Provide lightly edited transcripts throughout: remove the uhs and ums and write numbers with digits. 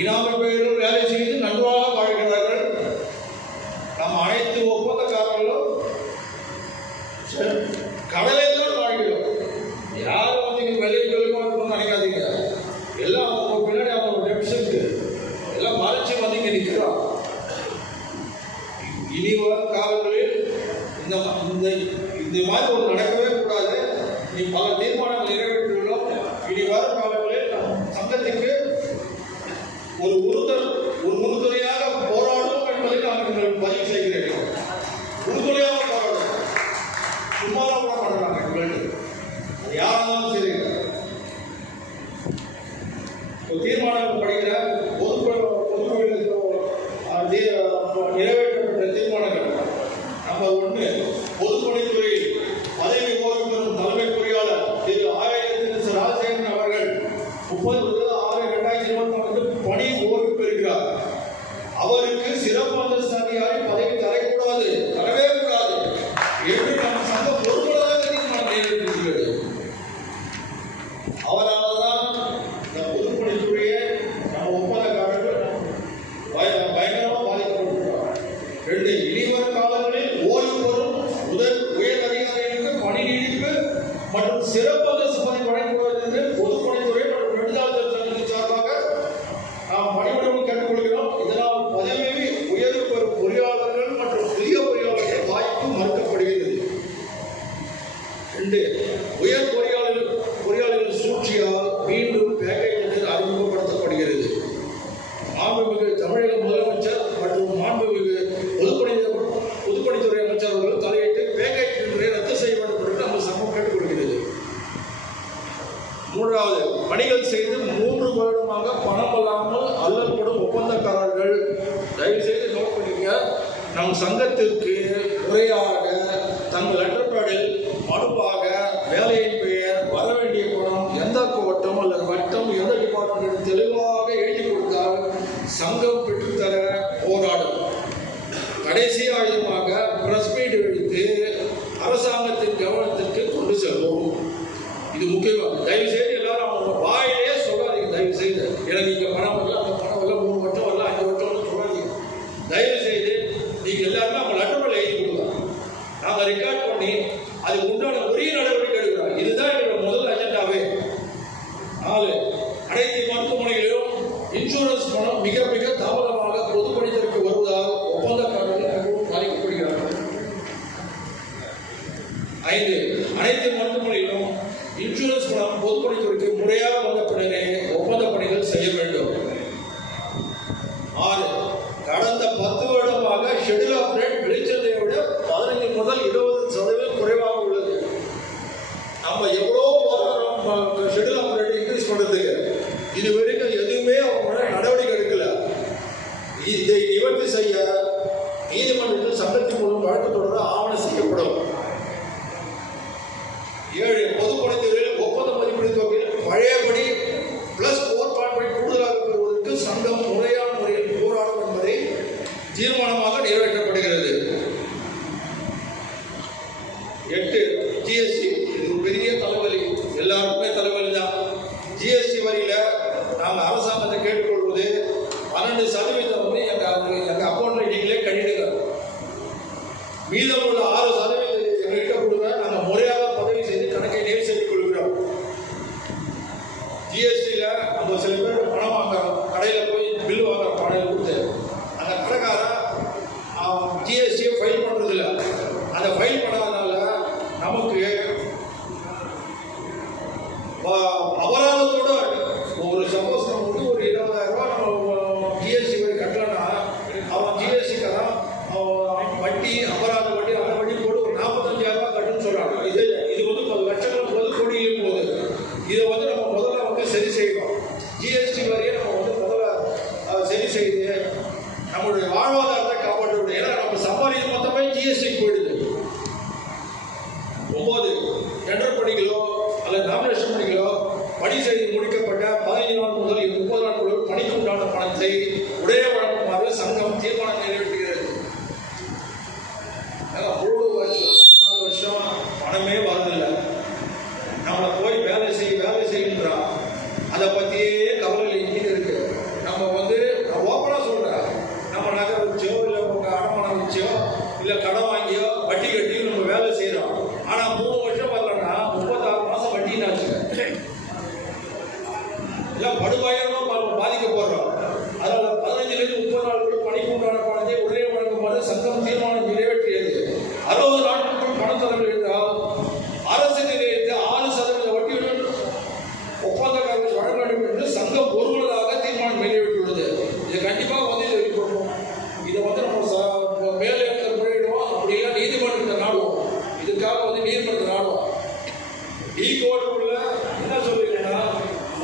Enamel பேரும் வேலை செய்து நன்றாக வாழ்கிறார்கள். நம் அனைத்து ஒப்பந்தக்காரர்களும் கடலில் தான் வாழ்கிறோம். யாரும் வந்து நீங்க வெளியே வெளிமாறணும்னு நினைக்காதீங்க. எல்லாம் அவங்க பின்னாடி அவங்க டெப்ஸுக்கு எல்லாம் மறைச்சு வந்து இங்க நிற்கிறோம். இனி வரும் காலங்களில் இந்த மாதிரி ஒரு நடக்கவே கூடாது. நீ பல தீர்மானங்கள் நிறைவேற்றியுள்ளோம். இனி வரும் காலங்களில் சங்கத்திற்கு ஒரு உறுதுணையாக போராடும் என்பதை நான் உங்களுக்கு பதிவு செய்கிறேன். உறுதுணையாக போராடும், சும்மாதான் கூட பண்ணுறாங்க எங்களுக்கு. அது யாராலும் சரி. ஒரு தீர்மானம் படிக்கிற நிறைவேற்றப்பட்ட தீர்மானங்கள். நம்பர் 1, பொதுப்பணித்துறையில் பதவி ஓய்வு பெறும் தலைமை பொறியாளர் திரு ஆயிரத்தி ராஜசேகரன் அவர்கள் 30/6/2024 பணி ஓய்வு பெறுகிறார். அவருக்கு சிறப்பு அந்தஸ்து அதிகாரி பதவி தரக்கூடாது, தரவே கூடாது என்று நம்ம சங்க பொறுப்புள்ளதாக தீர்மானம் நிறைவேற்றிருக்கிறது. அவரால் தான் இந்த பொதுப்பணித்துறையை நம்ம ஒப்பந்தக்காரர்கள் பயங்கரமாக பாதிக்கப்பட்டிருக்கிறார். 2, இனிவரும் காலங்களில் ஓய்வு பெறும் உயர் அதிகாரிகளுக்கு பணி நீடிப்பு மற்றும் சிறப்பு அந்தஸ்து பதவி வழங்குவது என்று பொதுப்பணித்துறை மற்றும் நெடுஞ்சாலைத்துறை சங்கத்தின் சார்பாக நாம் பணிபுரியும் கேட்டுக்கொள்கிறோம். இதனால் பதவி உயர்வு பெறும் பொறியாளர்கள் மற்றும் புதிய பொறியாளர்கள் வாய்ப்பு மறுக்கப்படுகிறது. 2, உயர் பொறியாளர்கள் சூழ்ச்சியால் மீண்டும் பேக்கேஜ் அறிமுகப்படுத்தப்படுகிறது. மாண்புமிகு தமிழக முதலமைச்சர் மற்றும் மாண்புமிகு பொதுப்பணித்துறை அமைச்சர் அவர்கள் தலையிட்டு பேக்கேஜ் ரத்து செய்ய வேண்டும் என்று நம்ம சமூகம் கேட்டுக்கொள்கிறது. 3வது, பணிகள் செய்து 3 வருடமாக பணம் இல்லாமல் அல்லல்படும் ஒப்பந்தக்காரர்கள் தயவு செய்து நோட் பண்ணிக்க. நம் சங்கத்திற்கு முறையாக தங்கள் லெட்டர் பேடில் மனுவாக வேலையின் பெயர், வர வேண்டிய பணம், எந்த கோட்டம் அல்லது வட்டம், எந்த டிபார்ட்மெண்ட் தெளிவாக எழுதி கொடுத்தால் சங்கம் பெற்றுத்தர போராடும். கடைசி ஆயுதமாக பிரஸ் மீட் எடுத்து அரசாங்கத்தின் கவனத்திற்கு கொண்டு செல்வோம். இது முக்கியமாக தயவு செய்து எல்லாரும் அவங்க வாயிலே சொல்லாதீங்க. தயவு செய்து எனக்கு இங்கே பணம் வரல, அந்த பணம் வரல, 3 வட்டம் வரல, 5 வட்டம் சொல்லாதீங்க. தயவு செய்து நீங்க எல்லாருமே அவங்க லெட்டர் எழுதி கொடுக்கலாம். நாங்கள் ரெக்கார்ட் பண்ணி அதுக்கு உண்டான உரிய நடவடிக்கை எடுக்கிறோம். இதுதான் எங்களோட முதல் அஜெண்டாவே. 4, அனைத்து மருத்துவமனைகளிலும் இன்சூரன்ஸ் பணம் மிக மிக தாமதமாக பொதுப்பணித்துறைக்கு வருவதால் ஒப்பந்தக்காரர்கள் பாதிக்கப்படுகிறார்கள். 5, அனைத்து மருத்துவமனைகளிலும் இன்சூரன்ஸ் பணம் பொதுப்பணித்துறைக்கு முறையாக வந்த பின்னரே ஒப்பந்த பணிகள் செய்ய வேண்டும். 6, கடந்த 10 வருடமாக ஷெட்யூல் ஆஃப் ரேட் வெளிச்சத்தை விட 15 முதல் 20% குறைவாக உள்ளது. நம்ம எவ்வளோ ஷெட்யூல் ஆஃப் ரேட் இன்க்ரீஸ் பண்ணுறதுக்கு இது வரைக்கும் எதுவுமே அவங்க நடவடிக்கை எடுக்கல. இதை நிவர்த்தி செய்ய நீதிமன்றத்தில் சட்டத்தின் மூலம் வழக்கு தொடர ஆவணம் செய்யப்படும். 7, பொதுப்பணித்துறையில் ஒப்பந்த மதிப்பீடு தொகையில் பழையபடி +4.5 கூடுதலாக பெறுவதற்கு சங்கம் முறையான முறையில் போராடும் என்பதை தீர்மானமாக நிறைவேற்றப்படுகிறது. 8, ஜிஎஸ்டி. இது பெரிய தலைவலி, எல்லாருக்குமே தலைவலி தான். ஜிஎஸ்டி வரியில நாங்கள் அரசாங்கத்தை கேட்டுக்கொள்வது 12% வந்து எங்க அக்கௌண்ட்ல நீங்களே கட்டிடுங்க. மீதம் உள்ள 6% எங்ககிட்ட கொடுங்க. நாங்கள் முறையாக பதவி செய்து கணக்கை நேர் செய்து கொள்கிறோம். ஜிஎஸ்டியில நம்ம சில பேர் பணம் வாங்குறோம், கடையில் போய் பில் வாங்குற பணம் கொடுத்து அந்த கடைக்காரன் ஜிஎஸ்டியை ஃபைல் பண்றது இல்லை. அதை ஃபைல் பண்ணாதனால நமக்கு அபராதத்தோட ஒரு சப்போஸ் நம்ம வந்து ஒரு 20,000 ரூபாய் நம்ம ஜிஎஸ்டி வரி கட்டலன்னா அவன் ஜிஎஸ்டிக்காரன் வட்டி, அபராத வட்டி, அந்த வட்டி போட்டு ஒரு 45,000 ரூபாய் கட்டுன்னு சொல்றாங்க. இது வந்து 10 லட்சங்கள் போது கோடியிலும் போகுது. இதை வந்து நம்ம முதல்ல வந்து சரி செய்யணும். ஜிஎஸ்டி வரியை நம்ம வந்து முதல்ல சரி செய்து நம்மளுடைய வாழ்வாதாரத்தை காப்பாற்றணும். ஏன்னா நம்ம சம்பாதிக்க மொத்தமே ஜிஎஸ்டி போயிடுது. 9, டெண்டர் பணிகளோ அல்லது நாமினேஷன் பணிகளோ பணி செய்து முடிக்கப்பட்ட 15 நாள் முதல் 30 நாட்களுக்கு பணிக்கு உண்டான பணத்தை உடைய வழங்குமாறு சங்கம் தீர்மானம் நிறைவேற்றுகிறது. 3 வருஷம் 4 வருஷம் பணமே வரதில்லை. நம்மளை போய் வேலை செய்கின்றான். அதை பற்றியே கவலைகள் இங்கே இருக்கு. நம்ம வந்து எல்லாம் படுபாயமாக பாதிக்கப்படுறோம். அதனால 15லிருந்து 30 நாட்கள் பணிக்கு உண்டான பணத்தை உடனே வழங்குமாறு சங்கம் தீர்மானம் நிறைவேற்றியது. 60 நாட்களுக்குள் பணம் தரவில்லை என்றால் அரசு நிலையத்தை 6% வட்டியுடன் ஒப்பந்தக்காரர்கள் வழங்க வேண்டும் என்று சங்கம் ஒருமனதாக தீர்மானம் நிறைவேற்றியுள்ளது. இது கண்டிப்பாக வந்து இதை கொடுப்போம். இதை வந்து நம்ம மேலே முறையிடுவோம், அப்படின்னா நீதிமன்றத்தை நாடுவோம். இதுக்காக வந்து நீதிமன்றத்தை நாடுவோம். கோர்ட்டுக்குள்ள என்ன சொல்றீங்கன்னா,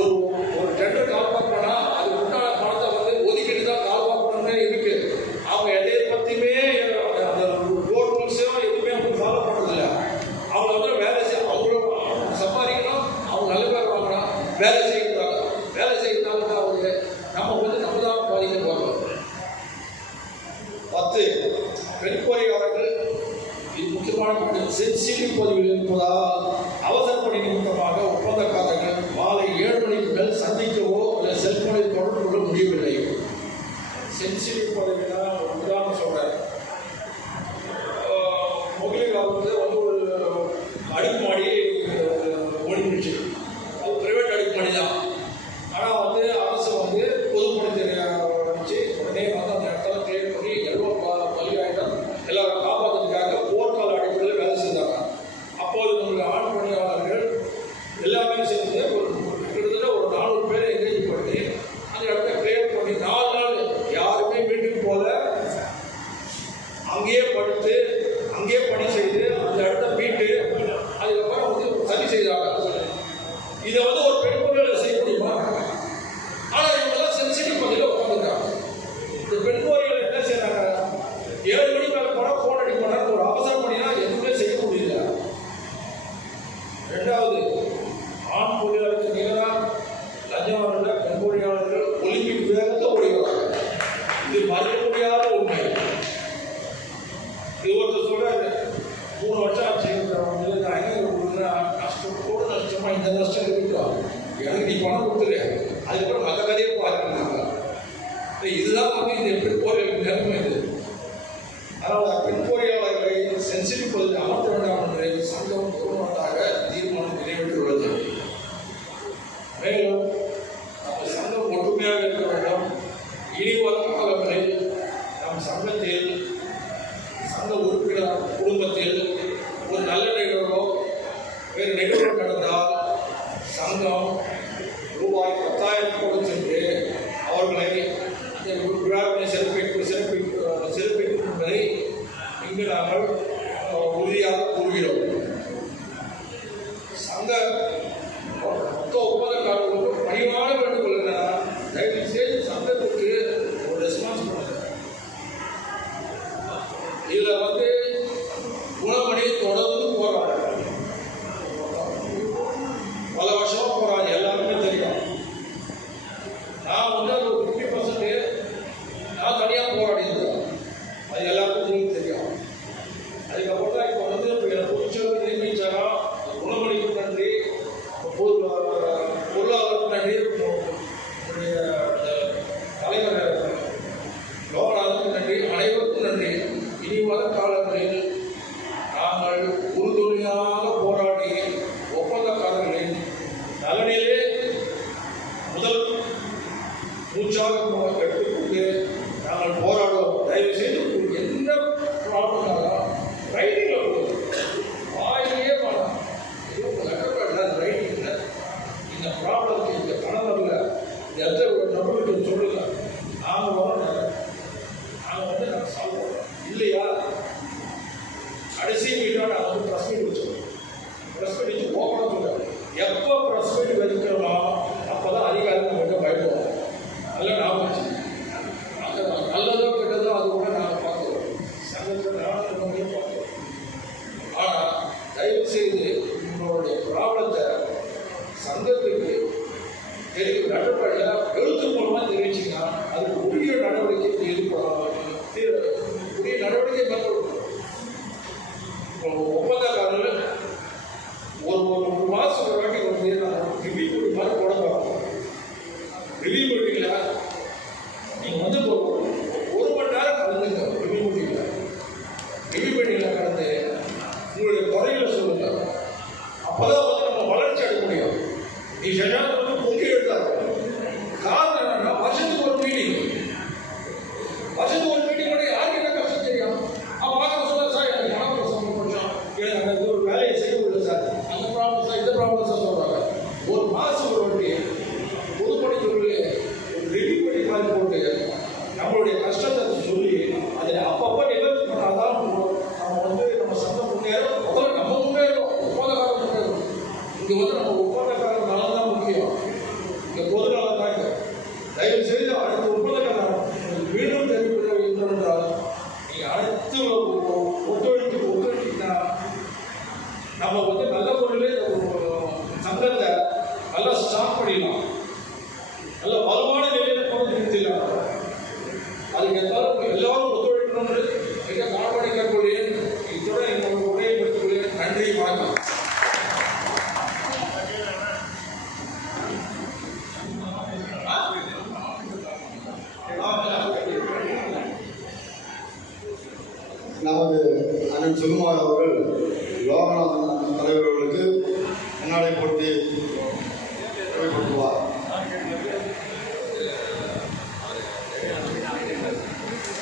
ஒரு டெண்டர் கால்பாக் பண்ணா அதுக்கு உண்டான பணத்தை வந்து ஒதுக்கிட்டு தான் கால்பாக் பண்ணே இருக்கு. அவங்க எதை பத்தியுமே அந்த கோர்ட் ரூல்ஸையும் எதுவுமே அவங்க ஃபாலோ பண்றதில்ல. அவங்க வந்து வேலை செய்ய அவங்களும் சம்பாதிக்கணும், அவங்க நல்ல பேர் வாங்கணும், வேலை செய்யறாங்க. வேலை செய்யறதால தான் அவங்க நம்ம வந்து நம்ம தான் பாதிக்க போகிறோம். 10 பெண் பொறியாளர்கள் இது முக்கியமான சென்சிட்டிவ் பதிவில் இருப்பதால் அவசர பணி நிமித்தமாக ஒப்பந்தக்காரர்கள் மாலை 7 மணிக்கு மேல் சந்திக்கவோ இல்லை செல்போனில் தொடர்பு கொள்ள முடியவில்லை. சென்சிட்டிவ் பதவினா ஒரு உதாரணம் சொல்றேன். மொழியில் வந்து ஒரு அடுக்குமாடி ஓடிச்சு. அது பிரைவேட் அடுக்குமாடி தான். ஆனால் வந்து அரசு வந்து பொதுப்பணித்துறை வச்சு உடனே வந்து அந்த இடத்துல கிளியர் பண்ணி பள்ளியாயிடம் எல்லாரும் காப்பாற்றுறதுக்காக போர்க்கால அடிப்படையில் வேலை செஞ்சாங்க. அப்போது நம்முடைய ஆண் பணியாளர்கள் எல்லாமே சேர்ந்து கிட்டத்தட்ட ஒரு 400 பேரை என்கேஜ் பண்ணி அந்த இடத்த கிளியர் பண்ணி 4 நாள் யாருமே வீட்டுக்கு போல அங்கேயே படுத்து அங்கேயே பணி செய்து அந்த இடத்த மீட்டு அதுக்கப்புறம் வந்து சரி செய்தாங்க. இதை வந்து ஒரு பெண் பொருளை செய்ய முடியுமா? ஆனால் இவங்கெல்லாம் சென்சிட்டிவ் பதில உட்காந்துருக்காங்க. இந்த பெண் பொறிகள் என்ன செய்யறாங்க? 7 மணிக்கு மேலே போனால் ஃபோன் அடிக்க போனால் ஒரு அவசர பணினா எதுவுமே செய்ய முடியல. 2வது, ஆண் பொறியாளருக்கு நிகராக லஞ்சம் வாங்குற பெண் பொறியாளர்கள் ஒலிம்பிக் வேகத்தை ஓடிவாங்க. இது மறுக்க முடியாத உண்மை. இது ஒருத்தர் சொல்றாரு, 3 வருஷம் ஆச்சு கஷ்டத்தோடு நஷ்டமா இந்த நஷ்டம் இருக்கட்டும், எனக்கு நீ பணம் கொடுத்துரு, அதுக்கப்புறம் மற்ற கதையை பார்க்கறாங்க. இதுதான் வந்து இந்த பெண் பொறியாளருக்கு நேர்மை. இது அதனால பெண் பொறியாளர்களை சென்சிட்டிவ் பகுதியில் அமர்த்த வேண்டாம் என்று சங்கம் ஒருமனதாக தீர்மானம் நிறைவேற்றியுள்ளது. மேலும் நம்ம சங்கம் ஒற்றுமையாக இருக்க வேண்டும். இனி வரும் காலங்களில் நம் சங்கத்தில் சங்க உறுப்பினர் குடும்பத்தில் ஒரு நல்ல நிகழ்வோ வேறு நிகழ்வு நடந்தால் சங்கம் ரூபாய் 10,000 கொண்டு சென்று அவர்களை விழாவினை சிறப்பிக்கும் என்பதை இங்கு நாங்கள் உறுதியாக கூறுகிறோம். சங்க மொத்த ஒப்பந்தக்காரர்களுக்கு பணிவான வேண்டுகோள் என்ன, தயவு செய்து சங்கத்துக்கு ஒரு ரெஸ்பான்ஸ் பண்ணுங்க. இதில் வந்து குணமணி தொடர்ந்து போறாங்க, பல வருஷமா போறாங்க, எல்லாருமே தெரியும். நான் வந்து அது 50% நான் தனியாக போராடி இருந்தேன், அது எல்லாருக்கும் தெரியும். அதுக்கப்புறம் தான் இப்போ வந்து எனக்கு பிடிச்சவங்க நியமிச்சாரா, குணமளிக்கும் நன்றி, பொருளாதாரம் நன்றி, தலைவர் லோகநாதனுக்கு நன்றி, அனைவருக்கும் நன்றி. இனி வரும் காலங்களில் நாங்கள் உறுதுணையாக போராடி ஒப்பந்தக்காரர்களின் நலனிலே முதல் மூச்சாக எடுத்துக்கொண்டு நாங்கள் போராடுவோம். தயவு செய்து என்ன ப்ராப்ளம் ரைட்டிங்கில் கொடுக்கும், வாயிலேயே வேணாம், ரைட்டிங்கில் இந்த ப்ராப்ளத்துக்கு இந்த பணம் வரல, இந்த இடத்துல நபர்களுக்கு சொல்லுங்க, நாங்கள் வரோம், நாங்கள் வந்து நாங்கள் சால்வ் பண்ணுறோம். இல்லையா கடைசி மீட்டாக நான் வந்து ப்ரெஸ் மீட் வச்சுருக்கோம். ப்ரெஸ் மீட் வச்சு ஓப்பனாக சொல்லுவேன். எப்போ ப்ரெஸ் மீட் வச்சுக்கிறோமோ அப்போ தான் அதிகாரிகள் மட்டும் பயப்படுவோம். நல்லா ஞாபகம் வச்சு, நல்லதோ கெட்டதோ அது கூட நாங்கள் பார்க்குறோம், சங்கத்தில் நானும் பார்க்குறோம். ஆனால் தயவு செய்து உங்களுடைய ப்ராப்ளத்தை சங்கத்துக்கு நடைமுறையாக எழுத்து மூலமாக தெரிவிச்சிங்கன்னா அதுக்கு உரிய நடவடிக்கை உரிய நடவடிக்கை மேற்கொள்ளணும். ஒப்பந்தக்காரர்கள் ஒரு மாதம் ஒரு வாட்டி வந்து ரிவ்யூ மீட்டிங் மாதிரி போட பார்க்கணும். ரிவ்யூ மீட்டிங்கில் நீங்கள் வந்து 1 மணி நேரம் கலந்துங்க. ரிவ்யூ மீட்டிங்கில் கலந்து உங்களுடைய குறைகளை சொல்லுங்கள். அப்போ தான் வந்து நம்ம வளர்ச்சி அடைய முடியும். நீ சரியான வந்து பொங்கி எடுத்தாங்க தயவு செய்து அடுத்த ஒப்பந்தக்காரர் மீண்டும் தெரிவிக்க என்னவென்றால் நீங்க அடுத்து ஒத்துழைத்தீங்கன்னா நம்ம வந்து நல்ல முறையிலே சங்கத்தை நல்லா ஸ்டார்ட் பண்ணிடலாம், நல்ல வலுவான நிலையில கொண்டு நிறுத்திடலாம். அதுக்கு எல்லாரும் ஒத்துழைக்கணும்னு மிக காரணக்கூடிய இத்துடன் என்னோட உரையை பெற்றுக்கொள்ள நன்றி, வணக்கம். நமது அண்ணன் சுகுமார் அவர்கள் லோகநாதன் தலைவர் அவர்களுக்கு முன்னாடி போட்டி வெளிப்படுத்துவார்.